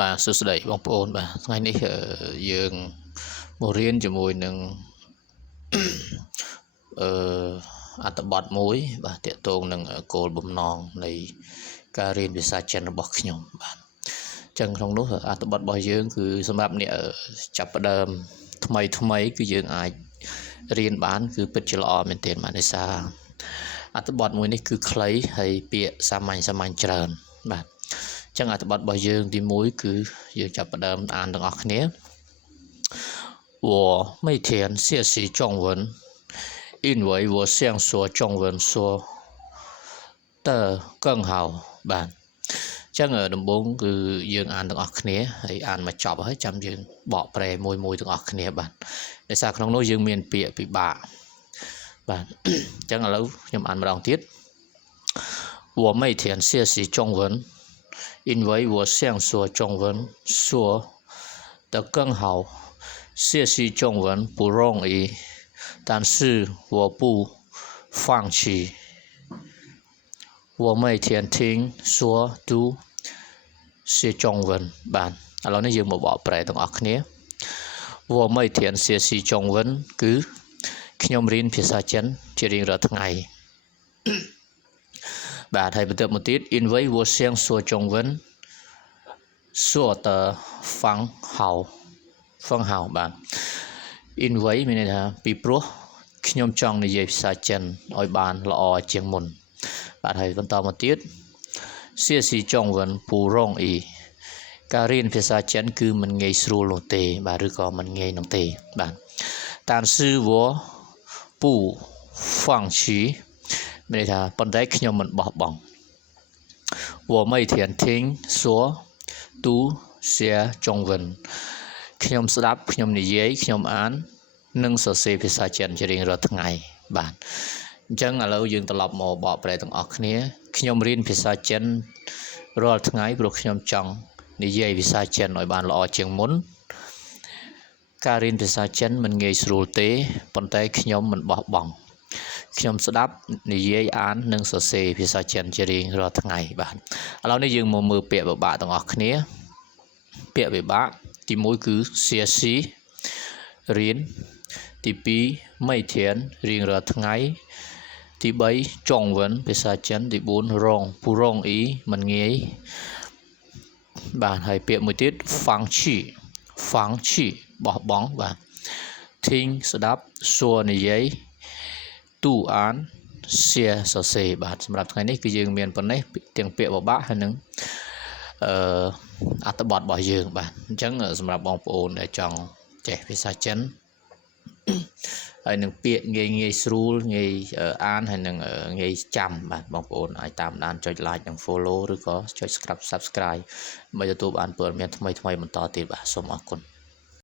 បាទសួស្តីបងប្អូនបាទថ្ងៃនេះយើងមករៀនជាមួយនឹងអត្ថបទមួយបាទទាក់ទងនឹងគោលបំណងនៃការរៀនភាសាចិនរបស់ខ្ញុំបាទអញ្ចឹងក្នុងនោះអត្ថបទរបស់យើងគឺសម្រាប់អ្នកចាប់ផ្ដើមថ្មីគឺយើងអាចរៀនបានគឺពិតជាល្អមែនទែនបាទដោយសារអត្ថបទមួយនេះគឺខ្លីហើយពាក្យសាមញ្ញច្រើនបាទចឹងអត្ថបទរបស់យើងទី1គឺយើងចាប់ផ្ដើមអានទាំងអស់គ្នា我每天学习中文因为我想说中文说得更好បាទចឹងដំបូងគឺយើងអានទាំងអស់គ្នាហើយអានមកចប់ហើយចាំយើងបកប្រែមួយទាំងអស់គ្នាបាទដោយសារក្នុងនោះយើងមានពាក្យពិបាកបាទចឹងឥឡូវខ្ញុំអានម្ដងទៀត我每天学习中文因为我想说中文说得更好学习中文不容易但是我不放弃我每天听说读学中文បាទឥឡូវនេះយើងមកបកប្រែទាំងអស់គ្នា我每天学习中文គឺខ្ញុំរៀនភាសាចិនជារៀងរាល់ថ្ងៃបាទហើយបន្តមកទៀត因为我想说中文说得放好បាទ因为មានន័យថាពីព្រោះខ្ញុំចង់និយាយភាសាចិនឲ្យបានល្អជាងមុនបាទហើយបន្តមកទៀត学习中文不容易ការរៀនភាសាចិនគឺមិនងាយស្រួលនោះទេបាទឬក៏មិនងាយនោះទេបាទ但是我不放弃មានន័យថាប៉ុន្តែខ្ញុំមិនបោះបង់我每天听说读写中文ខ្ញុំស្ដាប់ខ្ញុំនិយាយខ្ញុំអាននិងសរសេរភាសាចិនជារៀងរាល់ថ្ងៃបាទអញ្ចឹងឥឡូវយើងត្រឡប់មកបកប្រែទាំងអស់គ្នាខ្ញុំរៀនភាសាចិនរាល់ថ្ងៃព្រោះខ្ញុំចង់និយាយភាសាចិនឲ្យបានល្អជាងមុនការរៀនភាសាចិនមិនងាយស្រួលទេប៉ុន្តែខ្ញុំមិនបោះបង់ខ្ញុំស្ដាប់និយាយអាននិងសរសេរភាសាចិនជារៀងរាល់ថ្ងៃបាទឥឡូវនេះយើងមកមើលពាក្យពិបាកទាំងអស់គ្នាពាក្យពិបាកទី1គឺ学习រៀនទី2每天រៀងរាល់ថ្ងៃទី3ចុងវិនភាសាចិនទី4រងពូរងអ៊ីមិនងាយបាទហើយពាក្យមួយទៀតហ្វាំងឈីបោះបង់បាទធីងស្ដាប់សួរនិយាយទូអានសរសេរបាទសម្រាប់ថ្ងៃនេះគឺយើងមានប៉ុណ្ណេះទាំងពាក្យពិបាកហើយនឹងអត្ថបទរបស់យើងបាទអញ្ចឹងសម្រាប់បងប្អូនដែលចង់ចេះភាសាចិនហើយនឹងពាក្យងាយស្រួលងាយអានហើយនឹងងាយចាំបាទបងប្អូនអាចតាមដានចុច like និង follow ឬក៏ចុច subscribe ដើម្បីទទួលបានព័ត៌មានថ្មីបន្តទៀតបាទសូមអរគុណ